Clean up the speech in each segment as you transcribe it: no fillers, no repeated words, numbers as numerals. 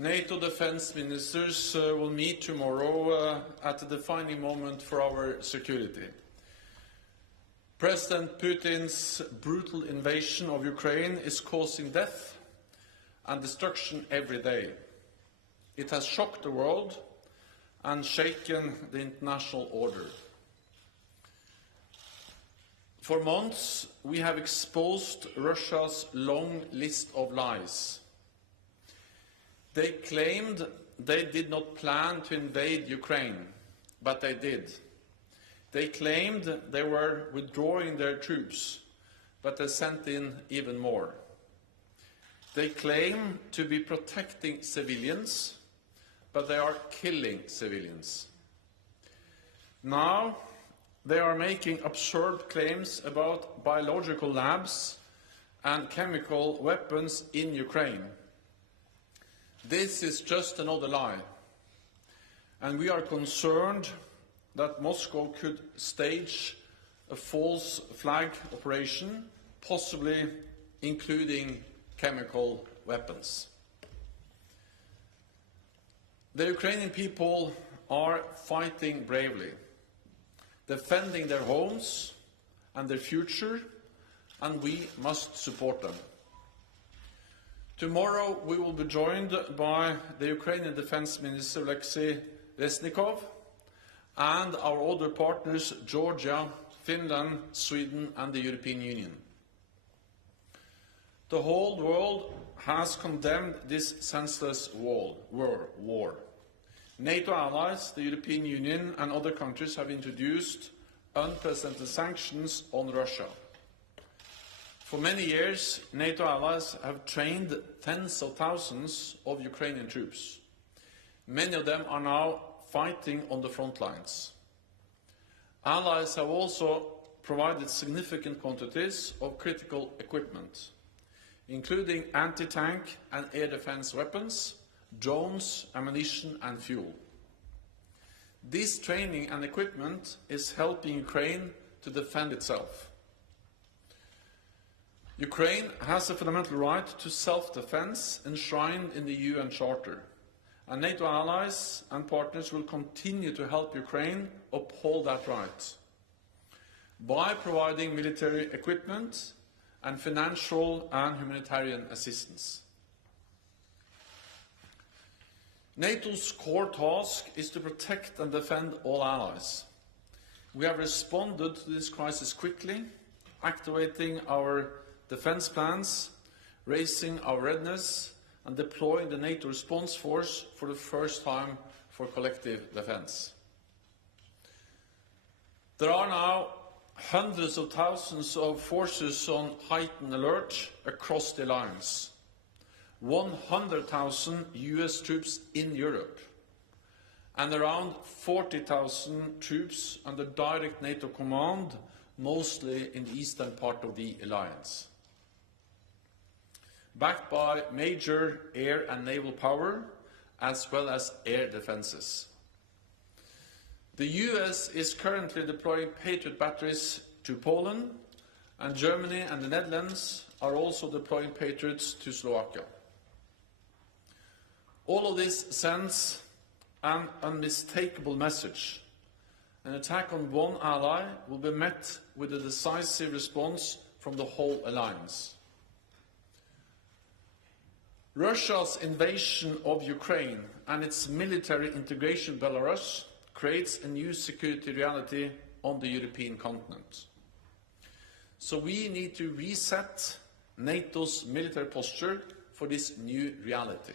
NATO Defense Ministers will meet tomorrow at a defining moment for our security. President Putin's brutal invasion of Ukraine is causing death and destruction every day. It has shocked the world and shaken the international order. For months, we have exposed Russia's long list of lies. They claimed they did not plan to invade Ukraine, but they did. They claimed they were withdrawing their troops, but they sent in even more. They claim to be protecting civilians, but they are killing civilians. Now, they are making absurd claims about biological labs and chemical weapons in Ukraine. This is just another lie, and we are concerned that Moscow could stage a false flag operation, possibly including chemical weapons. The Ukrainian people are fighting bravely, defending their homes and their future, and we must support them. Tomorrow we will be joined by the Ukrainian Defense Minister Alexei Reznikov and our other partners Georgia, Finland, Sweden and the European Union. The whole world has condemned this senseless war. NATO allies, the European Union and other countries have introduced unprecedented sanctions on Russia. For many years, NATO allies have trained tens of thousands of Ukrainian troops. Many of them are now fighting on the front lines. Allies have also provided significant quantities of critical equipment, including anti-tank and air defense weapons, drones, ammunition and fuel. This training and equipment is helping Ukraine to defend itself. Ukraine has a fundamental right to self-defense enshrined in the UN Charter, and NATO allies and partners will continue to help Ukraine uphold that right by providing military equipment and financial and humanitarian assistance. NATO's core task is to protect and defend all allies. We have responded to this crisis quickly, activating our defense plans, raising our readiness, and deploying the NATO response force for the first time for collective defense. There are now hundreds of thousands of forces on heightened alert across the alliance. 100,000 US troops in Europe, and around 40,000 troops under direct NATO command, mostly in the eastern part of the alliance. Backed by major air and naval power, as well as air defenses. The US is currently deploying Patriot batteries to Poland, and Germany and the Netherlands are also deploying Patriots to Slovakia. All of this sends an unmistakable message. An attack on one ally will be met with a decisive response from the whole alliance. Russia's invasion of Ukraine and its military integration in Belarus creates a new security reality on the European continent. So we need to reset NATO's military posture for this new reality.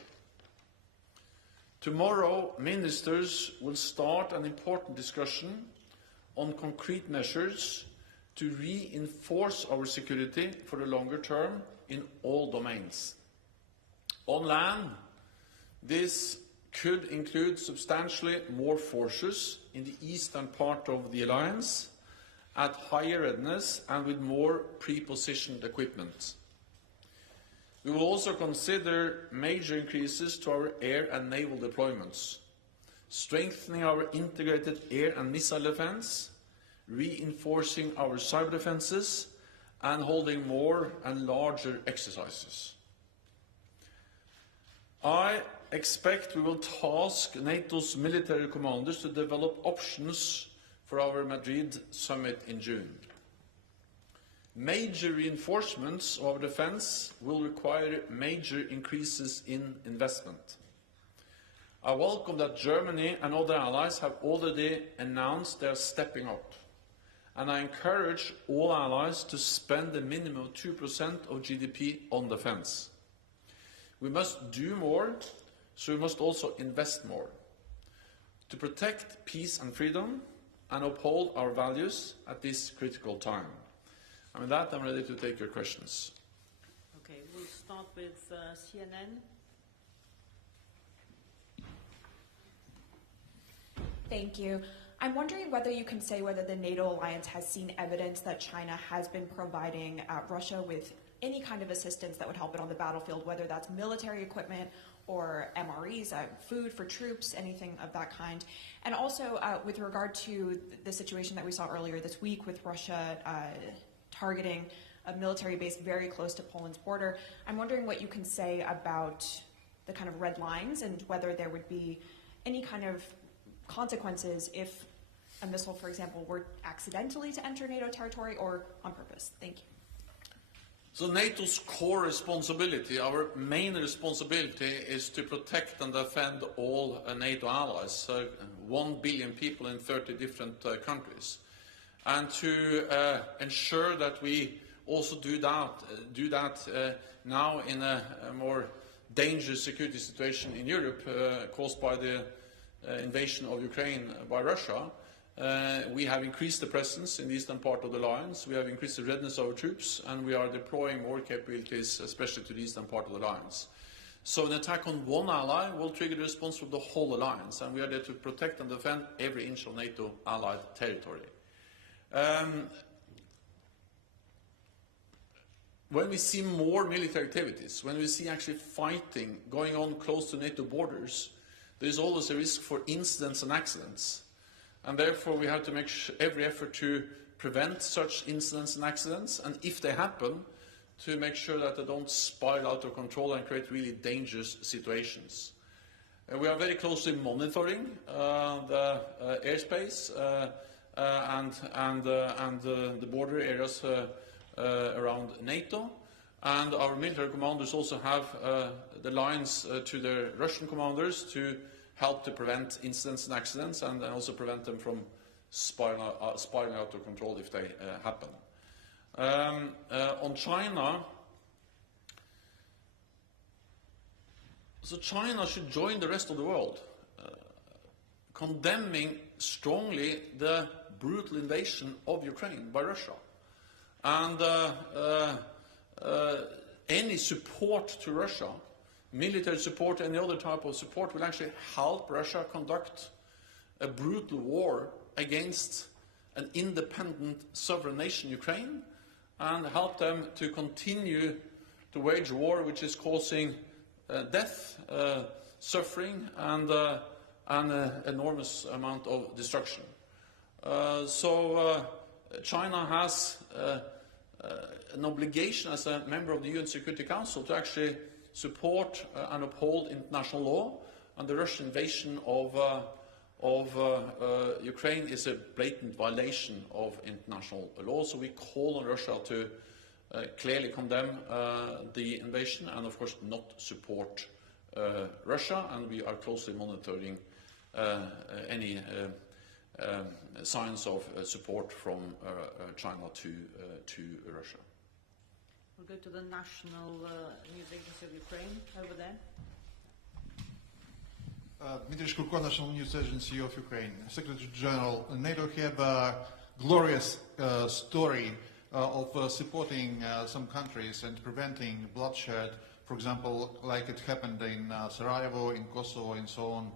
Tomorrow, ministers will start an important discussion on concrete measures to reinforce our security for the longer term in all domains. On land, this could include substantially more forces in the eastern part of the alliance, at higher readiness and with more pre-positioned equipment. We will also consider major increases to our air and naval deployments, strengthening our integrated air and missile defense, reinforcing our cyber defenses, and holding more and larger exercises. I expect we will task NATO's military commanders to develop options for our Madrid summit in June. Major reinforcements of our defence will require major increases in investment. I welcome that Germany and other allies have already announced they are stepping up, and I encourage all allies to spend a minimum of 2% of GDP on defence. We must do more, so we must also invest more to protect peace and freedom and uphold our values at this critical time. And with that, I'm ready to take your questions. Okay, we'll start with CNN. Thank you. I'm wondering whether you can say whether the NATO alliance has seen evidence that China has been providing Russia with any kind of assistance that would help it on the battlefield, whether that's military equipment or MREs, food for troops, anything of that kind. And also with regard to the situation that we saw earlier this week with Russia targeting a military base very close to Poland's border, I'm wondering what you can say about the kind of red lines and whether there would be any kind of consequences if a missile, for example, were accidentally to enter NATO territory or on purpose. Thank you. So NATO's core responsibility, our main responsibility, is to protect and defend all NATO allies, 1 billion people in 30 different countries, and to ensure that we also do that now in a more dangerous security situation in Europe caused by the invasion of Ukraine by Russia. We have increased the presence in the eastern part of the alliance, we have increased the readiness of our troops, and we are deploying more capabilities, especially to the eastern part of the alliance. So an attack on one ally will trigger the response from the whole alliance, and we are there to protect and defend every inch of NATO allied territory. When we see more military activities, when we see actually fighting going on close to NATO borders, there is always a risk for incidents and accidents. And therefore we have to make every effort to prevent such incidents and accidents, and if they happen, to make sure that they don't spiral out of control and create really dangerous situations. We are very closely monitoring the airspace and the border areas around NATO, and our military commanders also have the lines to their Russian commanders to help to prevent incidents and accidents, and also prevent them from spiraling out of control if they happen. On China, so China should join the rest of the world, condemning strongly the brutal invasion of Ukraine by Russia. And any support to Russia, military support, any other type of support, will actually help Russia conduct a brutal war against an independent sovereign nation, Ukraine, and help them to continue to wage war which is causing death, suffering, and an enormous amount of destruction. So China has an obligation as a member of the UN Security Council to actually support and uphold international law, and the Russian invasion of Ukraine is a blatant violation of international law. So we call on Russia to clearly condemn the invasion and, of course, not support Russia, and we are closely monitoring any signs of support from China to Russia. We'll go to the National News Agency of Ukraine, over there. Dmitry Shkurko, National News Agency of Ukraine. Secretary General, NATO have a glorious story of supporting some countries and preventing bloodshed, for example, like it happened in Sarajevo, in Kosovo, and so on.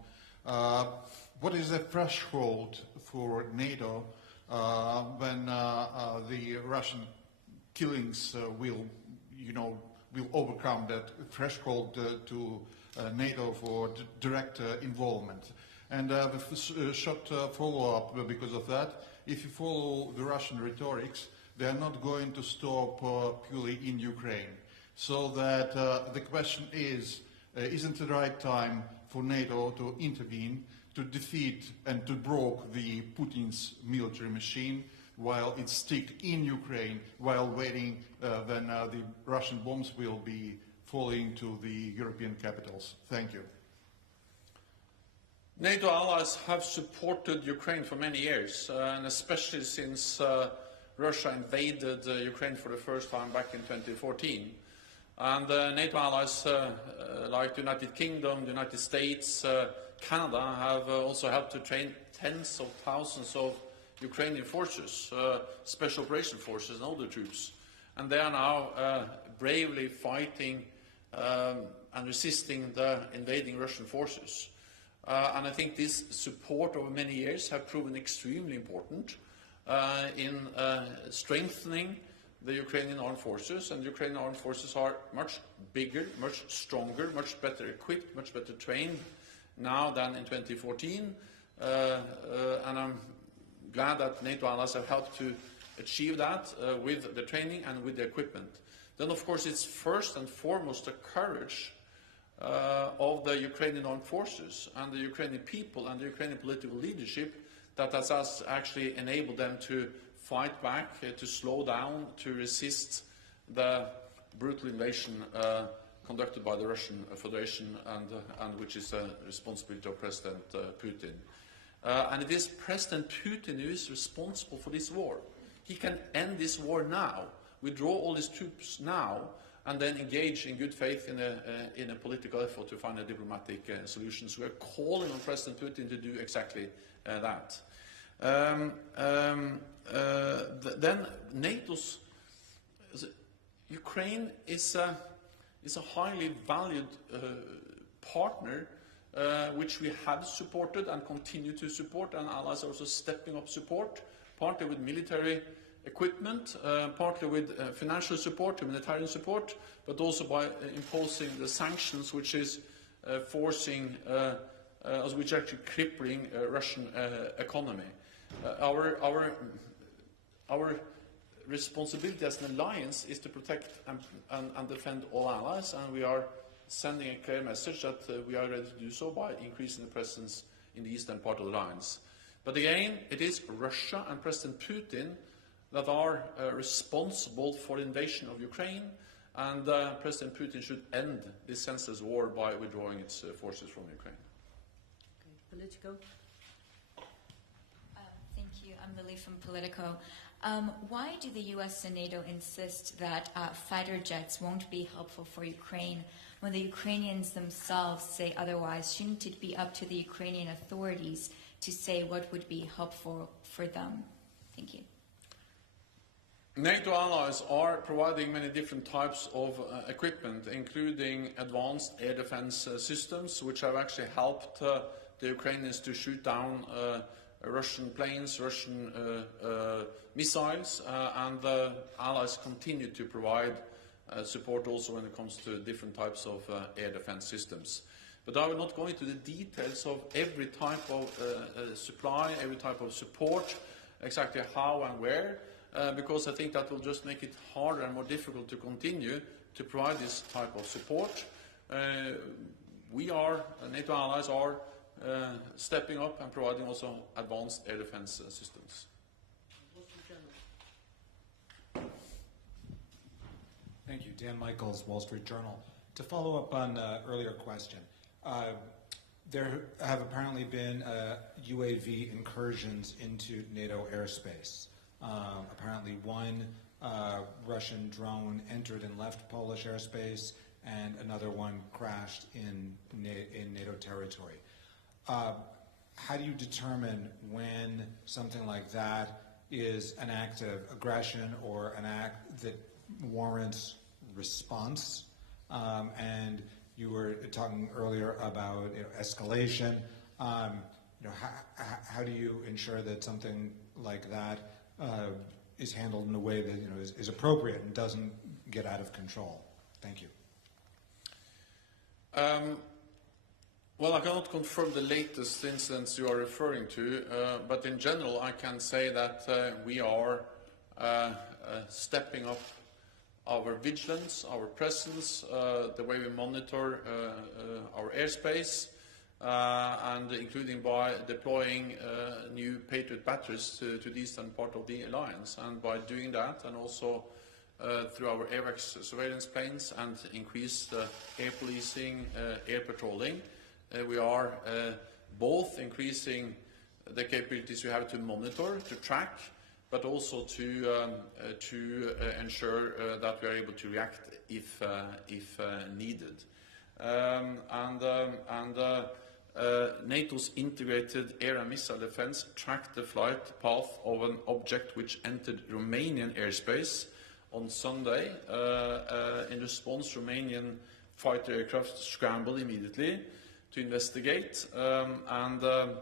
What is the threshold for NATO when the Russian killings will overcome that threshold to NATO for direct involvement? And the short follow-up because of that, if you follow the Russian rhetorics, they are not going to stop purely in Ukraine. So that the question is, isn't the right time for NATO to intervene, to defeat and to broke the Putin's military machine while it's stick in Ukraine, while waiting when the Russian bombs will be falling to the European capitals? Thank you. NATO allies have supported Ukraine for many years, and especially since Russia invaded Ukraine for the first time back in 2014. And NATO allies like the United Kingdom, the United States, Canada have also helped to train tens of thousands of Ukrainian forces, special operation forces and other troops. And they are now bravely fighting and resisting the invading Russian forces. And I think this support over many years have proven extremely important in strengthening the Ukrainian armed forces. And the Ukrainian armed forces are much bigger, much stronger, much better equipped, much better trained now than in 2014. And I'm glad that NATO allies have helped to achieve that with the training and with the equipment. Then, of course, it's first and foremost the courage of the Ukrainian armed forces and the Ukrainian people and the Ukrainian political leadership that has actually enabled them to fight back, to slow down, to resist the brutal invasion conducted by the Russian Federation and which is the responsibility of President Putin. And it is President Putin who is responsible for this war. He can end this war now, withdraw all his troops now, and then engage in good faith in a political effort to find a diplomatic solution. So we are calling on President Putin to do exactly that. Then NATO's Ukraine is a highly valued partner which we have supported and continue to support, and allies are also stepping up support, partly with military equipment, partly with financial support, humanitarian support, but also by imposing the sanctions which is forcing, which are actually crippling Russian economy. Our responsibility as an alliance is to protect and defend all allies, and we are sending a clear message that we are ready to do so by increasing the presence in the eastern part of the alliance. But again, it is Russia and President Putin that are responsible for the invasion of Ukraine, and President Putin should end this senseless war by withdrawing its forces from Ukraine. Okay, Politico. Thank you. I'm Lily from Politico. Why do the US and NATO insist that fighter jets won't be helpful for Ukraine when the Ukrainians themselves say otherwise? Shouldn't it be up to the Ukrainian authorities to say what would be helpful for them? Thank you. NATO allies are providing many different types of equipment, including advanced air defense systems, which have actually helped the Ukrainians to shoot down Russian planes, Russian missiles, and the allies continue to provide support also when it comes to different types of air defense systems. But I will not go into the details of every type of supply, every type of support, exactly how and where, because I think that will just make it harder and more difficult to continue to provide this type of support. NATO allies are stepping up and providing also advanced air defense systems. Thank you. Dan Michaels, Wall Street Journal. To follow up on an earlier question, there have apparently been UAV incursions into NATO airspace. Apparently one Russian drone entered and left Polish airspace, and another one crashed in NATO territory. How do you determine when something like that is an act of aggression or an act that warrants response? And you were talking earlier about escalation. How do you ensure that something like that is handled in a way that is appropriate and doesn't get out of control? Thank you. Well, I cannot confirm the latest incidents you are referring to, but in general I can say that we are stepping up our vigilance, our presence, the way we monitor our airspace, and including by deploying new Patriot batteries to the eastern part of the alliance. And by doing that, and also through our AWACS surveillance planes and increased air policing, air patrolling, we are both increasing the capabilities we have to monitor, to track, but also to ensure that we are able to react if needed. NATO's integrated air and missile defense tracked the flight path of an object which entered Romanian airspace on Sunday. In response, Romanian fighter aircraft scrambled immediately to investigate, and the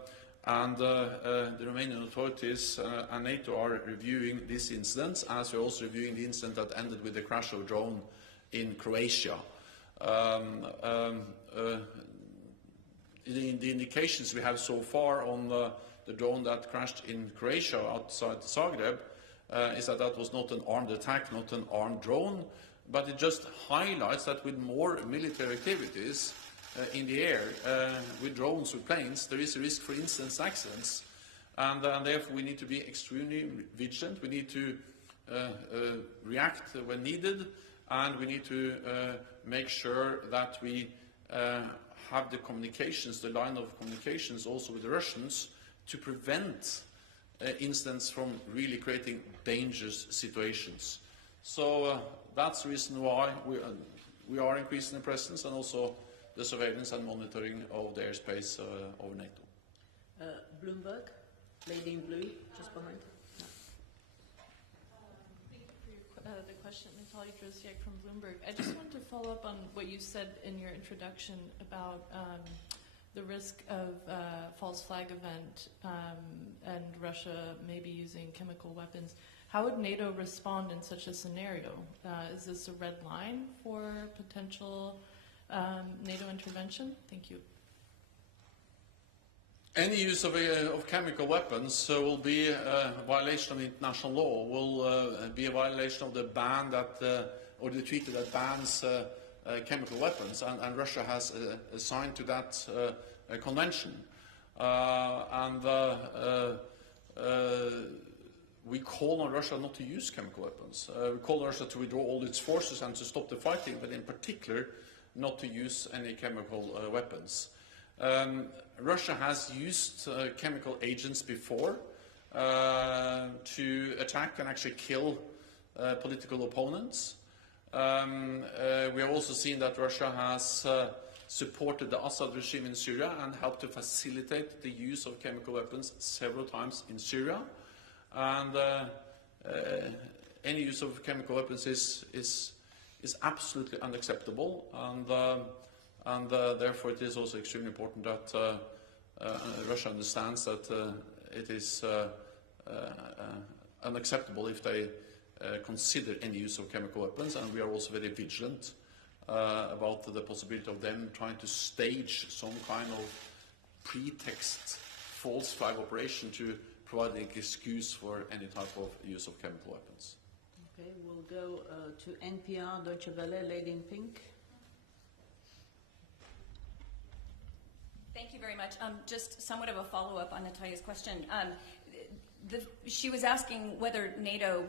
Romanian authorities and NATO are reviewing this incident, as we're also reviewing the incident that ended with the crash of a drone in Croatia. The indications we have so far on the drone that crashed in Croatia outside Zagreb is that that was not an armed attack, not an armed drone, but it just highlights that with more military activities in the air, with drones, with planes, there is a risk for incidents, accidents, and therefore we need to be extremely vigilant. We need to react when needed, and we need to make sure that we have the communications, the line of communications also with the Russians, to prevent incidents from really creating dangerous situations. So that's the reason why we are increasing the presence and also the surveillance and monitoring of the airspace over NATO. Bloomberg, lady in blue, just behind. Thank you for the question, Natalia Drozdiak from Bloomberg. I just wanted to follow up on what you said in your introduction about the risk of false flag event and Russia maybe using chemical weapons. How would NATO respond in such a scenario? Is this a red line for potential NATO intervention? Thank you. Any use of chemical weapons will be a violation of international law, will be a violation of the ban that, or the treaty that bans chemical weapons, and Russia has signed to that convention. We call on Russia not to use chemical weapons. We call on Russia to withdraw all its forces and to stop the fighting, but in particular not to use any chemical weapons. Russia has used chemical agents before to attack and actually kill political opponents. We have also seen that Russia has supported the Assad regime in Syria and helped to facilitate the use of chemical weapons several times in Syria. And any use of chemical weapons is absolutely unacceptable, and therefore it is also extremely important that Russia understands that it is unacceptable if they consider any use of chemical weapons, and we are also very vigilant about the possibility of them trying to stage some kind of pretext false flag operation to provide an excuse for any type of use of chemical weapons. Okay, we'll go to NPR, Deutsche Welle, lady in pink. Thank you very much. Just somewhat of a follow-up on Natalia's question. She was asking what NATO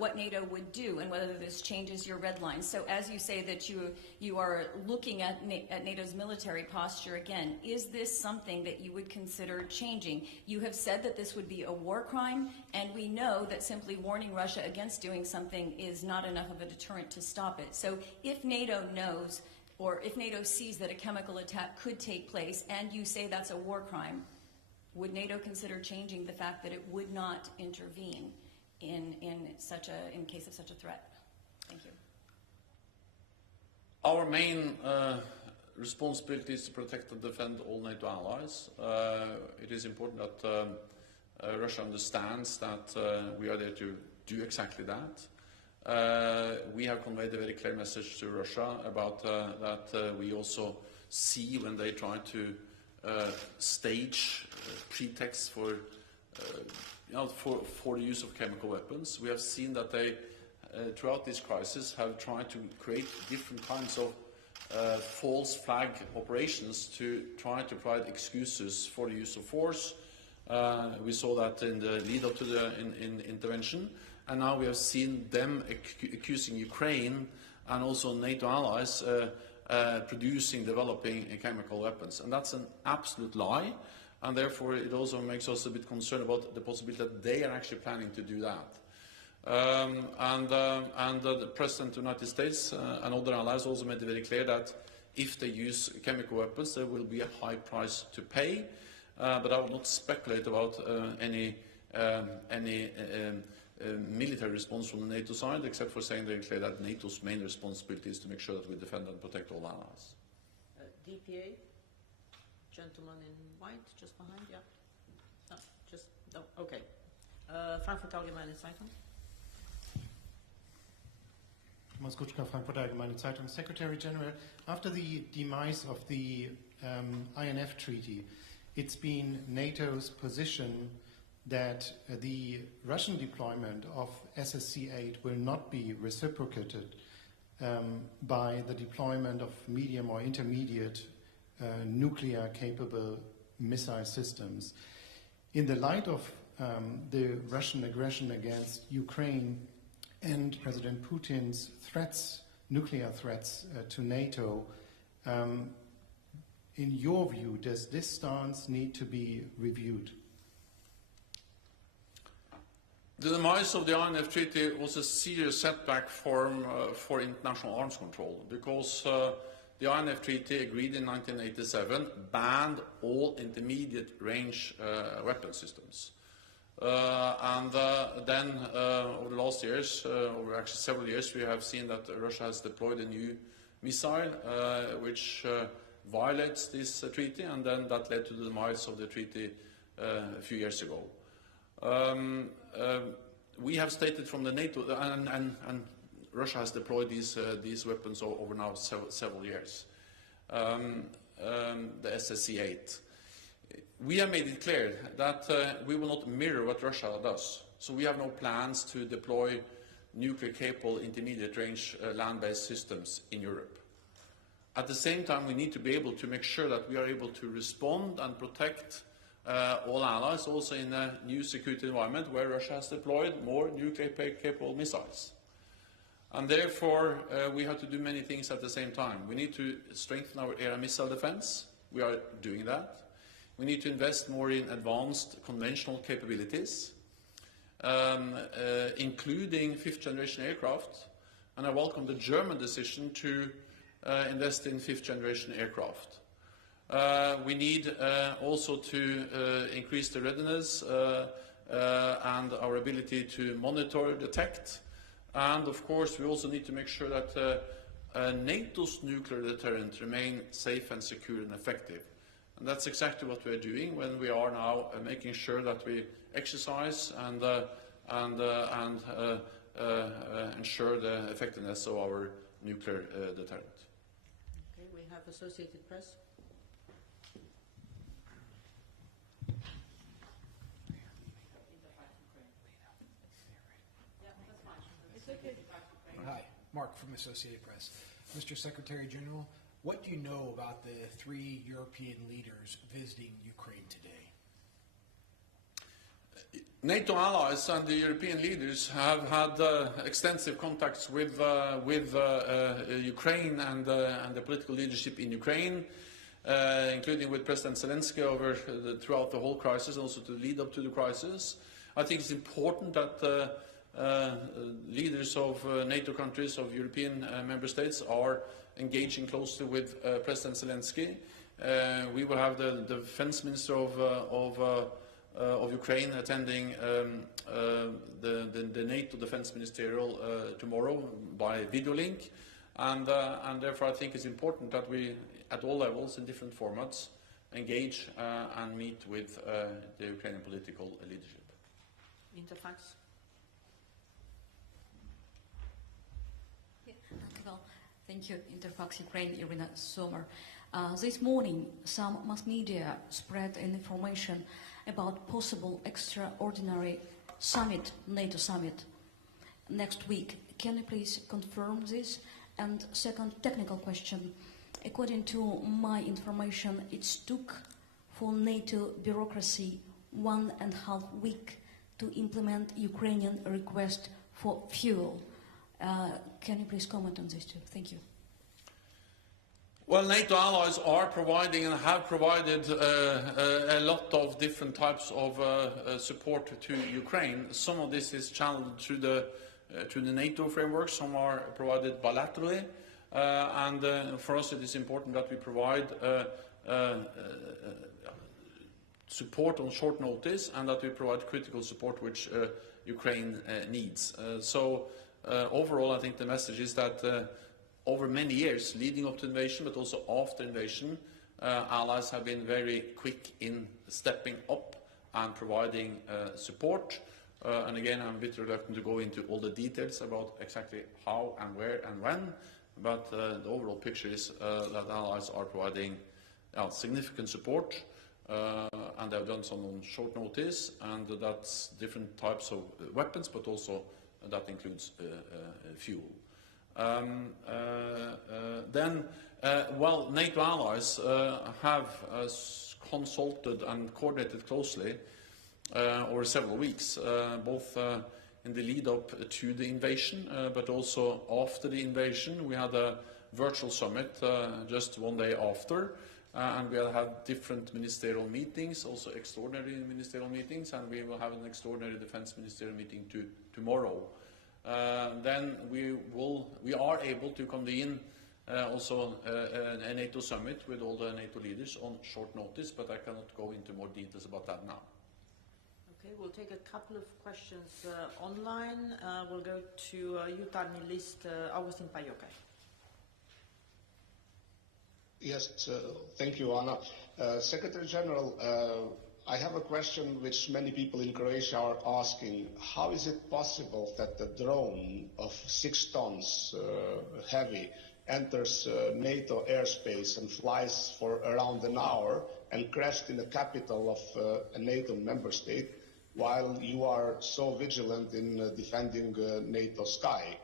would do and whether this changes your red line. So as you say that you are looking at NATO's military posture again, is this something that you would consider changing? You have said that this would be a war crime, and we know that simply warning Russia against doing something is not enough of a deterrent to stop it. So if NATO knows, or if NATO sees that a chemical attack could take place, and you say that's a war crime, would NATO consider changing the fact that it would not intervene in case of such a threat? Thank you. Our main responsibility is to protect and defend all NATO allies. It is important that Russia understands that we are there to do exactly that. We have conveyed a very clear message to Russia about that we also see when they try to stage pretexts for the use of chemical weapons. We have seen that they throughout this crisis, have tried to create different kinds of false flag operations to try to provide excuses for the use of force. We saw that in the lead-up to the intervention, and now we have seen them accusing Ukraine and also NATO allies producing, developing chemical weapons. And that's an absolute lie, and therefore it also makes us a bit concerned about the possibility that they are actually planning to do that. The President of the United States and other allies also made it very clear that if they use chemical weapons, there will be a high price to pay. But I will not speculate about any military response from the NATO side, except for saying very clear that NATO's main responsibility is to make sure that we defend and protect all allies. DPA, gentleman in white, just behind, yeah. No, okay. Frankfurt Allgemeine Zeitung. Thomas Kutschka, Frankfurt Allgemeine Zeitung. Secretary General, after the demise of the INF Treaty, it's been NATO's position that the Russian deployment of SSC-8 will not be reciprocated by the deployment of medium or intermediate nuclear-capable missile systems. In the light of the Russian aggression against Ukraine and President Putin's threats, nuclear threats to NATO, in your view, does this stance need to be reviewed? The demise of the INF Treaty was a serious setback for international arms control, because the INF Treaty, agreed in 1987, banned all intermediate range weapon systems. Then over the last years, over actually several years, we have seen that Russia has deployed a new missile which violates this treaty, and then that led to the demise of the treaty a few years ago. We have stated from the NATO, and Russia has deployed these weapons over now several years, the SSC-8. We have made it clear that we will not mirror what Russia does. So we have no plans to deploy nuclear-capable intermediate-range land-based systems in Europe. At the same time, we need to be able to make sure that we are able to respond and protect all allies, also in a new security environment where Russia has deployed more nuclear-capable missiles. And therefore, we have to do many things at the same time. We need to strengthen our air and missile defense. We are doing that. We need to invest more in advanced conventional capabilities, including fifth-generation aircraft. And I welcome the German decision to invest in fifth-generation aircraft. We need also to increase the readiness and our ability to monitor, detect, and of course we also need to make sure that NATO's nuclear deterrent remain safe and secure and effective. And that's exactly what we are doing when we are now making sure that we exercise and ensure the effectiveness of our nuclear deterrent. Okay, we have Associated Press. Hi, Mark from Associated Press. Mr. Secretary General, what do you know about the 3 European leaders visiting Ukraine today? NATO allies and the European leaders have had extensive contacts with Ukraine and the political leadership in Ukraine, including with President Zelensky throughout the whole crisis, also to lead up to the crisis. I think it's important that leaders of NATO countries, of European member states, are engaging closely with President Zelensky. We will have the defense minister of Ukraine attending the NATO defense ministerial tomorrow by video link, and therefore I think it's important that we, at all levels, in different formats, engage and meet with the Ukrainian political leadership. Interfax. Well, thank you, Interfax Ukraine, Irina Sommer. This morning, some mass media spread information about possible extraordinary summit, NATO summit, next week. can you please confirm this? And second, technical question. According to my information, it took for NATO bureaucracy 1.5 weeks to implement Ukrainian request for fuel. Can you please comment on this too? Thank you. Well, NATO allies are providing and have provided a lot of different types of support to Ukraine. Some of this is channeled through the NATO framework. Some are provided bilaterally. And for us it is important that we provide support on short notice and that we provide critical support which Ukraine needs. So overall I think the message is that over many years leading up to invasion but also after invasion, allies have been very quick in stepping up and providing support. And again, I'm a bit reluctant to go into all the details about exactly how and where and when, but the overall picture is that allies are providing significant support, and they've done some on short notice, and that's different types of weapons, but also that includes fuel. Well, NATO allies have consulted and coordinated closely over several weeks, both in the lead up to the invasion, but also after the invasion. We had a virtual summit just one day after, and we will have different ministerial meetings, also extraordinary ministerial meetings, and we will have an extraordinary defense ministerial meeting tomorrow. Then we are able to convene also a NATO summit with all the NATO leaders on short notice, but I cannot go into more details about that now. Okay, we'll take a couple of questions online. We'll go to jutarnji list, Augustin Pajokai. Yes, thank you, Anna. Secretary General, I have a question which many people in Croatia are asking. How is it possible that a drone of 6 tons heavy enters NATO airspace and flies for around an hour and crashed in the capital of a NATO member state, while you are so vigilant in defending NATO sky?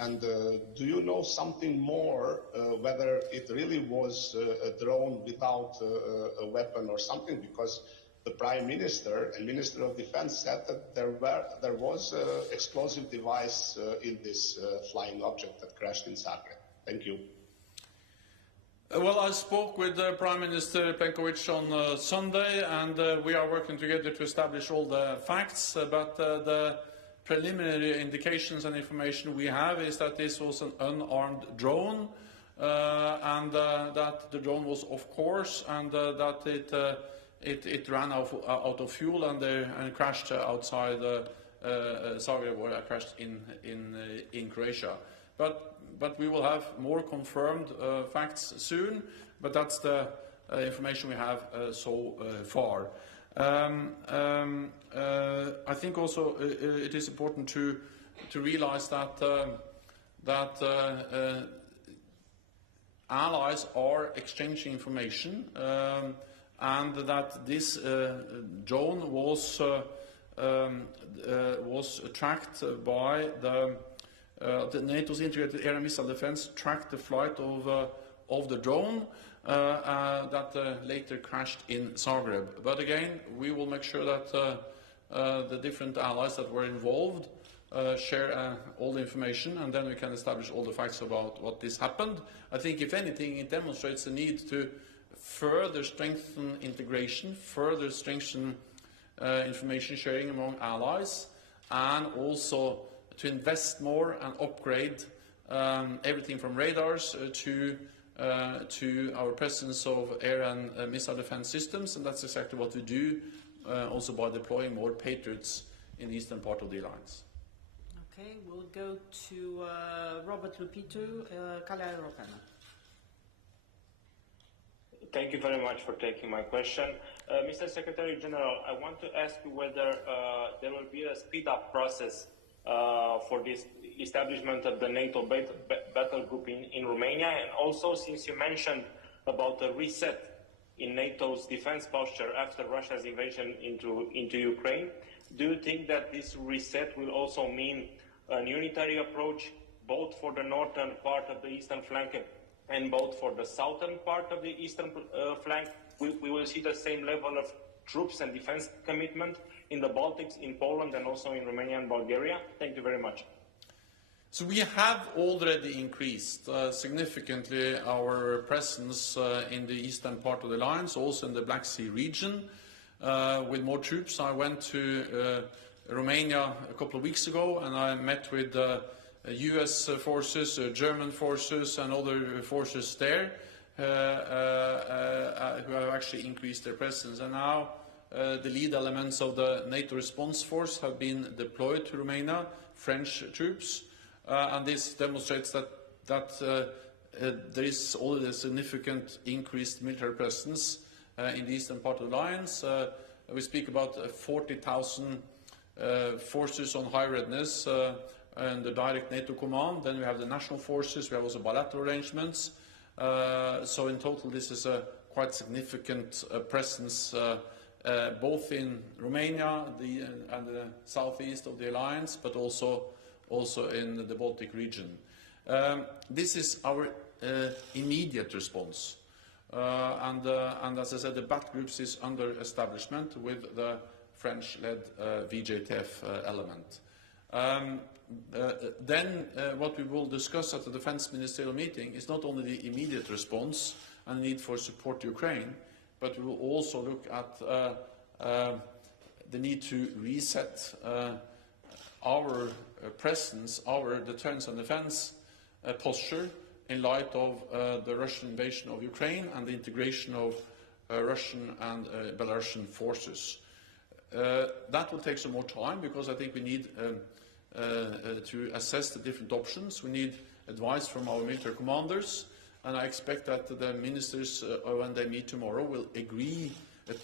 And do you know something more, whether it really was a drone without a weapon or something? Because the Prime Minister and Minister of Defense said that there was an explosive device in this flying object that crashed in Zagreb. Thank you. Well, I spoke with Prime Minister Plenković on Sunday, and we are working together to establish all the facts, but the preliminary indications and information we have is that this was an unarmed drone, and that the drone was off course, and that it ran out of fuel and crashed outside Zagreb, or crashed in Croatia. But we will have more confirmed facts soon, but that's the information we have so far. I think also it is important to realize that allies are exchanging information, and that this drone was tracked by the NATO's integrated air and missile defense tracked the flight of the drone that later crashed in Zagreb. But again, we will make sure that the different allies that were involved share all the information, and then we can establish all the facts about what this happened. I think, if anything, it demonstrates the need to further strengthen integration, further strengthen information sharing among allies, and also to invest more and upgrade everything from radars to our presence of air and missile defense systems, and that's exactly what we do, also by deploying more Patriots in the eastern part of the alliance. Okay, we'll go to Robert Lupitu, Calea Europeană. Thank you very much for taking my question. Mr. Secretary General, I want to ask you whether there will be a speed-up process for this establishment of the NATO battle group in Romania, and also, since you mentioned about the reset in NATO's defense posture after Russia's invasion into Ukraine, do you think that this reset will also mean a unitary approach, both for the northern part of the eastern flank and both for the southern part of the eastern flank. We will see the same level of troops and defense commitment in the Baltics, in Poland, and also in Romania and Bulgaria. Thank you very much. So we have already increased significantly our presence in the eastern part of the alliance, also in the Black Sea region, with more troops. I went to Romania a couple of weeks ago, and I met with US forces, German forces, and other forces there who have actually increased their presence. And now the lead elements of the NATO response force have been deployed to Romania, French troops. And this demonstrates that there is already a significant increased military presence in the eastern part of the alliance. We speak about 40,000 forces on high readiness and the direct NATO command. Then we have the national forces. We have also bilateral arrangements. So in total, this is a quite significant presence both in Romania and the southeast of the alliance, but also in the Baltic region. This is our immediate response. And as I said, the battle groups is under establishment with the French-led VJTF element. Then what we will discuss at the Defense Ministerial meeting is not only the immediate response and the need for support to Ukraine, but we will also look at the need to reset our presence, our deterrence and defense posture in light of the Russian invasion of Ukraine and the integration of Russian and Belarusian forces. That will take some more time because I think we need to assess the different options. We need advice from our military commanders, and I expect that the ministers, when they meet tomorrow, will agree to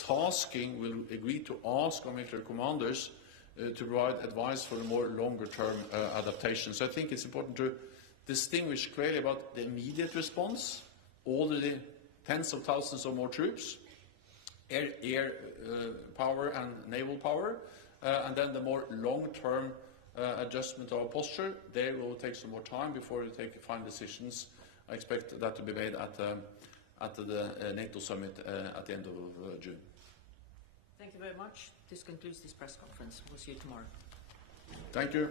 ask our military commanders to provide advice for a more longer-term adaptation. So I think it's important to distinguish clearly about the immediate response, already tens of thousands of more troops, air power and naval power, and then the more long-term adjustment of our posture. There will take some more time before we take final decisions. I expect that to be made at the NATO summit at the end of June. Thank you very much. This concludes this press conference. We'll see you tomorrow. Thank you.